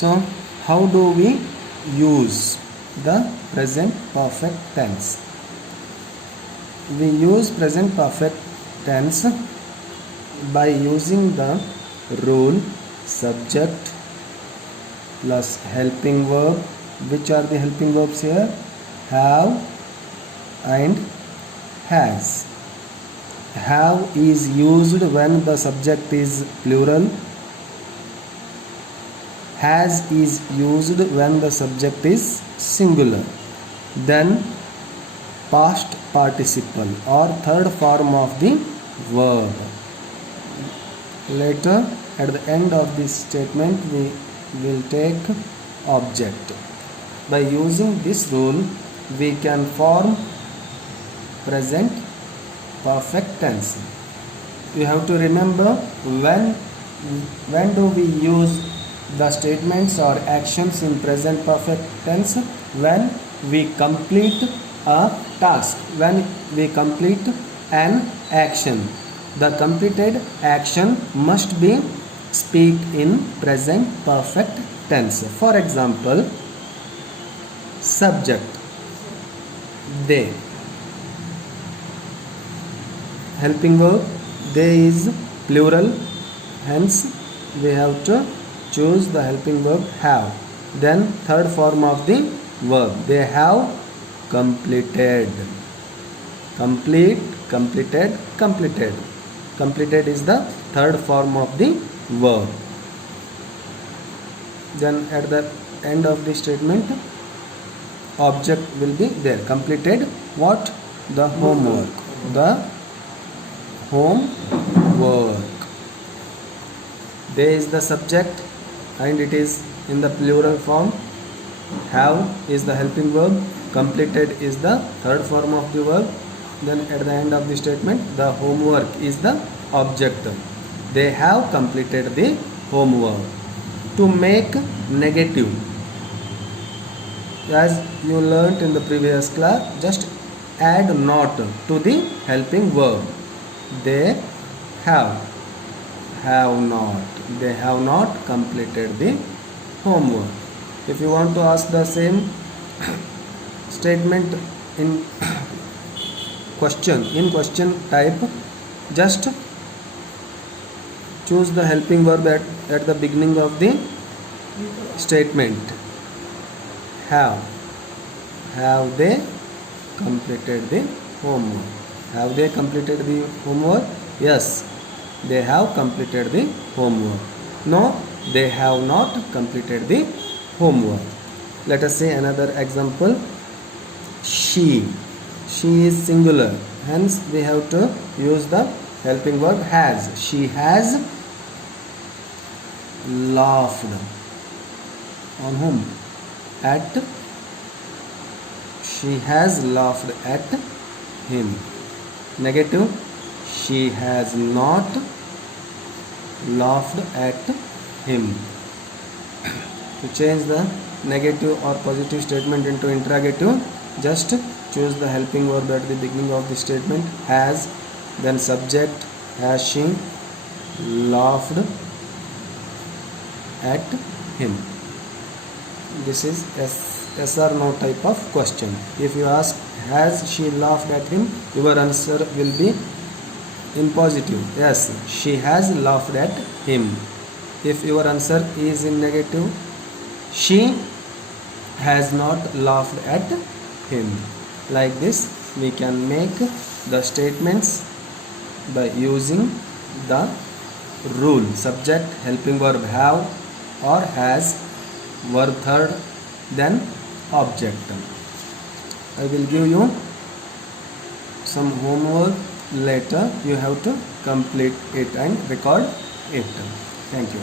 So how do we use the present perfect tense? We use present perfect tense by using the rule subject plus helping verb. Which are the helping verbs here? Have and has. Have is used when the subject is plural. Has is used when the subject is singular. Then past participle or third form of the verb. Later at the end of this statement we will take object. By using this rule we can form present perfect tense. You have to remember when do we use the statements or actions in present perfect tense? When we complete a task, when we complete an action. The completed action must be speak in present perfect tense. For example, subject they, helping verb they is plural, hence we have to choose the helping verb have. Then third form of the verb, they have completed. Complete, completed, completed. Completed is the third form of the verb. Then at the end of the statement object will be there. Completed what? The homework. The homework. They is the subject and it is in the plural form. Have is the helping verb. Completed is the third form of the verb. Then at the end of the statement the homework is the object. They have completed the homework. To make negative, as you learnt in the previous class, just add not to the helping verb. They have not. They have not completed the homework. If you want to ask the same statement in question type, just choose the helping verb at the beginning of the statement. Have they completed the homework? Have they completed the homework? Yes, they have completed the homework. No, they have not completed the homework. Let us say another example. She is singular, hence we have to use the helping verb has. She has laughed. On whom? At. She has laughed at him. Negative, she has not laughed at him. To change the negative or positive statement into interrogative, just choose the helping verb at the beginning of the statement. Has, then subject, has she laughed at him. This is yes or no type of question. If you ask has she laughed at him, your answer will be in positive. Yes, she has laughed at him. If your answer is in negative, she has not laughed at him. Like this we can make the statements by using the rule subject, helping verb have or has, verb third, then object. I will give you some homework later. You have to complete it and record it. Thank you.